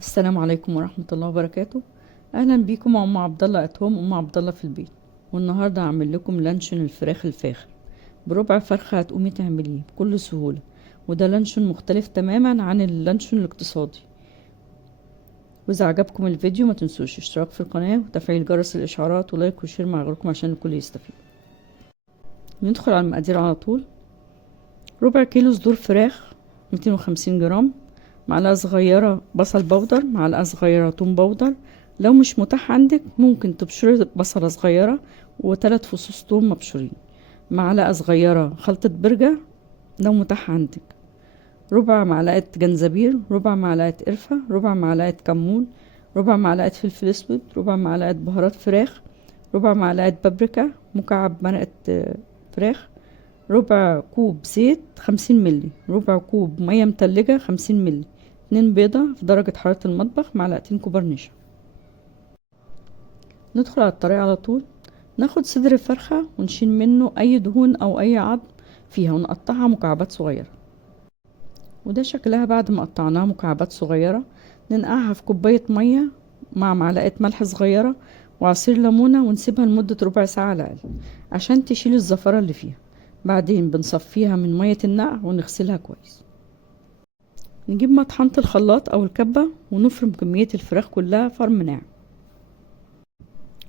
السلام عليكم ورحمة الله وبركاته. اهلا بيكم مع ام عبد الله اتهم ام عبد الله في البيت. والنهارده هعمل لكم لانشون الفراخ الفاخر بربع فرخة. هتقومي تعمليه بكل سهولة، وده لانشون مختلف تماما عن اللانشون الاقتصادي. واذا عجبكم الفيديو ما تنسوش اشتراك في القناة وتفعيل جرس الاشعارات ولايك وشير مع غيركم عشان الكل يستفيد. ندخل على المقادير على طول. ربع كيلو صدور فراخ، 250 جرام، معلقة صغيرة بصل بودر، معلقة صغيرة توم بودر. لو مش متاح عندك ممكن تبشري بصلة صغيرة و3 فصوص توم مبشورين، معلقة صغيرة خلطة برجر لو متاح عندك، ربع معلقة جنزبيل، ربع معلقة قرفة، ربع معلقة كمون، ربع معلقة فلفل اسود، ربع معلقة بهارات فراخ، ربع معلقة بابريكا، مكعب مرقة فراخ، ربع كوب زيت 50 ملي، ربع كوب مية متلجة 50 ملي، 2 بيضة في درجة حرارة المطبخ، معلقتين كبار نشا. ندخل على الطريقة على طول. ناخد صدر الفرخة ونشيل منه اي دهون او اي عظم فيها ونقطعها مكعبات صغيرة. وده شكلها بعد ما قطعناها مكعبات صغيرة. ننقعها في كوباية مية مع معلقة ملح صغيرة وعصير ليمونة ونسيبها لمدة ربع ساعة على الأقل عشان تشيل الزفرة اللي فيها. بعدين بنصفيها من مية النقع ونغسلها كويس. نجيب مطحنة الخلاط او الكبة ونفرم كمية الفراخ كلها فرم ناعم.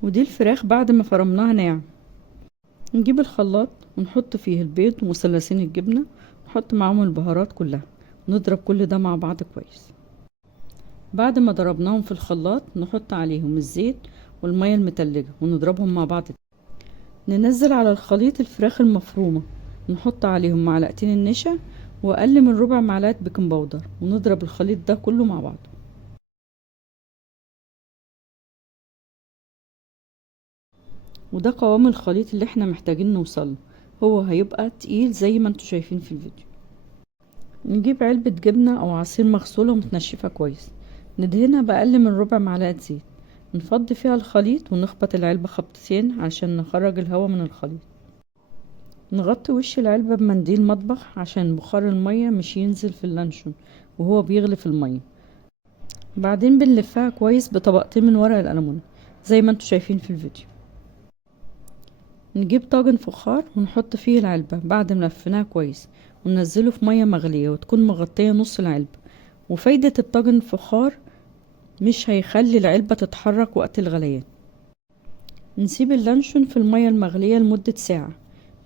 ودي الفراخ بعد ما فرمناها ناعم. نجيب الخلاط ونحط فيه البيض ومثلثين الجبنة، نحط معاهم البهارات كلها، نضرب كل ده مع بعض كويس. بعد ما ضربناهم في الخلاط نحط عليهم الزيت والمية المتلجة ونضربهم مع بعض. ننزل على الخليط الفراخ المفرومة، نحط عليهم معلقتين النشا واقل من ربع معلقة بيكنج باودر ونضرب الخليط ده كله مع بعض. وده قوام الخليط اللي احنا محتاجين نوصله، هو هيبقى تقيل زي ما انتوا شايفين في الفيديو. نجيب علبة جبنة او عصير مغسولة ومتنشفة كويس، ندهنها بأقل من ربع معلقة زيت، نفضي فيها الخليط ونخبط العلبة خبطتين عشان نخرج الهواء من الخليط. نغطي وش العلبة بمنديل مطبخ عشان بخار المية مش ينزل في اللانشون وهو بيغلي في المية. بعدين بنلفها كويس بطبقتين من ورق الألمونيوم زي ما انتوا شايفين في الفيديو. نجيب طاجن فخار ونحط فيه العلبة بعد ما لفيناها كويس وننزله في مية مغلية وتكون مغطية نص العلبة. وفايدة الطاجن الفخار مش هيخلي العلبة تتحرك وقت الغليان. نسيب اللانشون في المية المغلية لمدة ساعة،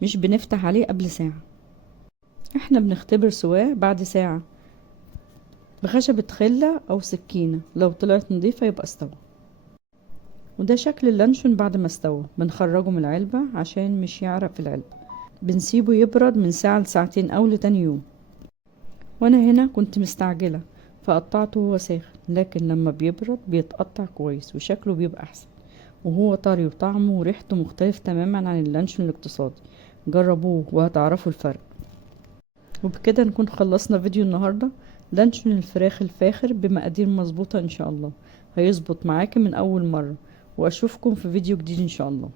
مش بنفتح عليه قبل ساعة. احنا بنختبر سواه بعد ساعة بخشبة خلة او سكينة، لو طلعت نضيفة يبقى استوى. وده شكل اللانشون بعد ما استوى. بنخرجه من العلبة عشان مش يعرق في العلبة، بنسيبه يبرد من ساعة لساعتين او لتاني يوم. وانا هنا كنت مستعجلة فقطعته وهو ساخن، لكن لما بيبرد بيتقطع كويس وشكله بيبقى احسن، وهو طري وطعمه وريحته مختلف تماما عن اللانشون الاقتصادي. جربوه وهتعرفوا الفرق. وبكده نكون خلصنا فيديو النهاردة. لانشون الفراخ الفاخر بمقادير مظبوطة ان شاء الله، هيظبط معاكي من اول مرة. واشوفكم في فيديو جديد ان شاء الله.